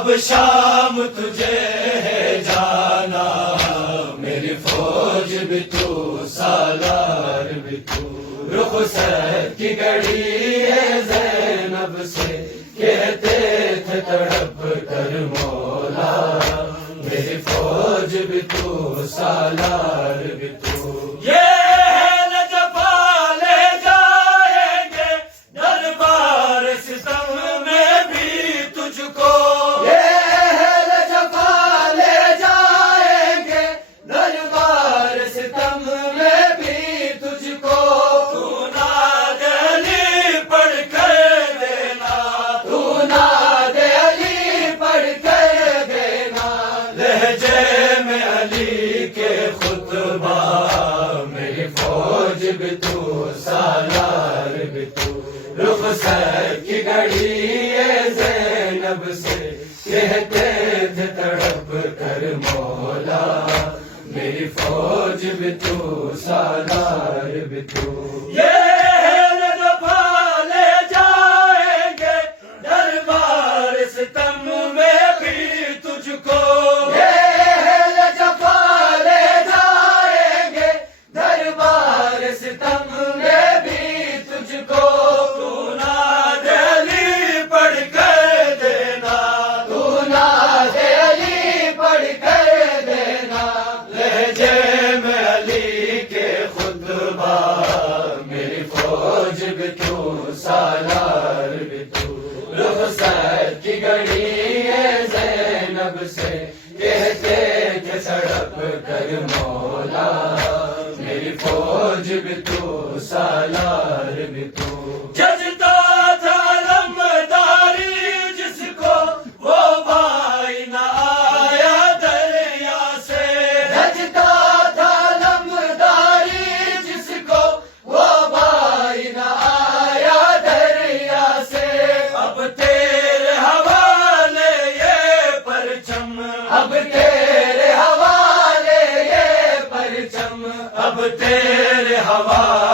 اب شام تجھے ہے جانا، میری فوج بھی تو سالار بھی تو، رخصت کی گھڑی ہے زینب سے کہتے تھے تڑپ کر مولا، میری فوج بھی تو سالار بھی تو۔ بھی تو سالار بھی تو، رخصت کی گھڑی ہے زینب سے کہتے تھے تڑپ کر مولا، میری فوج بھی تو سالار بھی تو۔ سالار بھی تو، رخصت کی گھڑی ہے زینب سے کہتے تھے تڑپ کر مولا، میری فوج بھی تو سالار بھی تو۔ ججتا تھا علمداری جس کو وہ بھائی نہ آیا دریا سے، ججتا تھا علمداری جس کو وہ بھائی نہ آیا دریا سے، اب تیرے حوالے یہ پرچم، اب تیرے حوالے یہ پرچم، اب تیرے حوالے